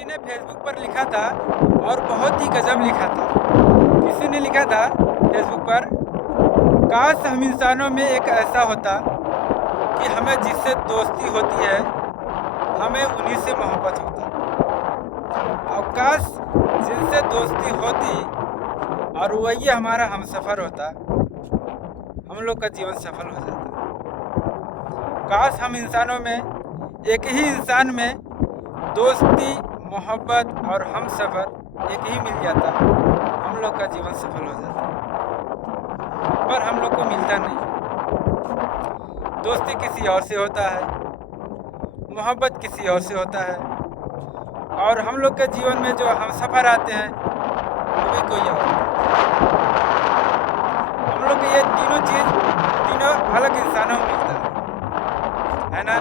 किसी ने फेसबुक पर लिखा था और बहुत ही गजब लिखा था। किसी ने लिखा था फेसबुक पर, काश हम इंसानों में एक ऐसा होता कि हमें जिससे दोस्ती होती है हमें उन्हीं से मोहब्बत होता, और काश जिनसे दोस्ती होती और वही हमारा हमसफ़र होता, हम लोग का जीवन सफल हो जाता। काश हम इंसानों में एक ही इंसान में दोस्ती, मोहब्बत और हमसफ़र एक ही मिल जाता, हम लोग का जीवन सफल हो जाता। पर हम लोग को मिलता नहीं। दोस्ती किसी और से होता है, मोहब्बत किसी और से होता है, और हम लोग के जीवन में जो हमसफ़र आते हैं वो भी कोई और। हम लोग को ये तीनों चीज़ तीनों अलग इंसानों में मिलता है ना।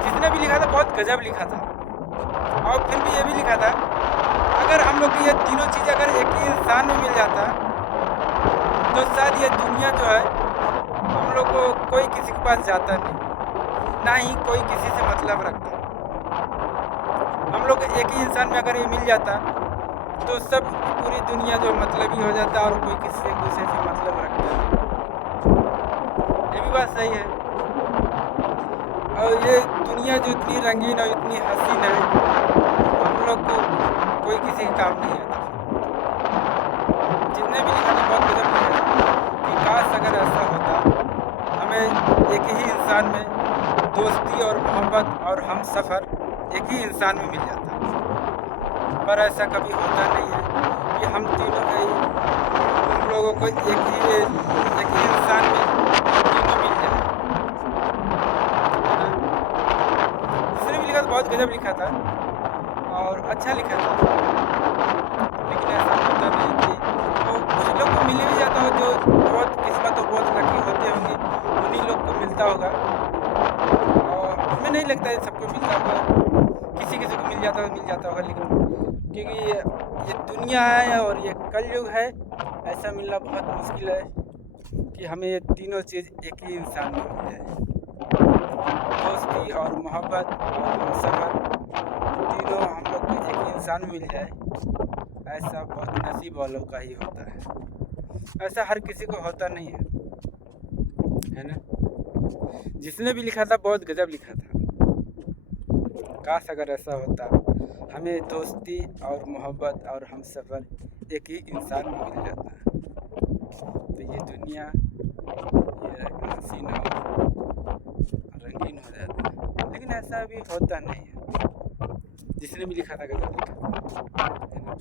जिसने भी लिखा था बहुत गजब लिखा था, और फिर भी ये भी लिखा था, अगर हम लोग को ये तीनों चीज़ अगर एक ही इंसान में मिल जाता तो शायद ये दुनिया जो है हम लोग को कोई किसी के पास जाता नहीं, ना ही कोई किसी से मतलब रखता। हम लोग एक ही इंसान में अगर ये मिल जाता तो सब पूरी दुनिया जो मतलबी हो जाता और कोई किसी एक दूसरे से मतलब रखता नहीं। ये भी बात सही है। और ये दुनिया जो इतनी रंगीन और इतनी हसीन है, हम लोग को कोई किसी के काम नहीं आता। जितने भी लिखा था बहुत गजब लिखा था कि काश अगर ऐसा होता, हमें एक ही इंसान में दोस्ती और मोहब्बत और हमसफ़र एक ही इंसान में मिल जाता। पर ऐसा कभी होता नहीं है कि हम तीनों हम लोगों को एक ही इंसान में तीनों मिल जाए। दूसरे भी लिखा था बहुत गजब लिखा था और अच्छा लिखा था, लेकिन ऐसा होता नहीं कि वो कुछ लोग को मिल भी जाता हो जो बहुत किस्मत और बहुत लकी होते होंगे, उन्हीं लोग को मिलता होगा। और हमें नहीं लगता है सबको मिलता होगा, किसी किसी को मिल जाता होगा, लेकिन क्योंकि ये दुनिया है और ये कलयुग है, ऐसा मिलना बहुत मुश्किल है कि हमें ये तीनों चीज़ एक ही इंसान में मिल जाए। दोस्ती और मोहब्बत और हमसफ़र तीनों हम लोग को एक ही इंसान में मिल जाए, ऐसा बहुत नसीब वालों का ही होता है। ऐसा हर किसी को होता नहीं है ना। जिसने भी लिखा था बहुत गजब लिखा था। काश अगर ऐसा होता, हमें दोस्ती और मोहब्बत और हमसफ़र एक ही इंसान में मिल जाता, तो ये दुनिया ये हसीन और रंगीन हो जाता। लेकिन ऐसा भी होता नहीं है। जिसने भी लिखा था गजब लिखा था, है ना।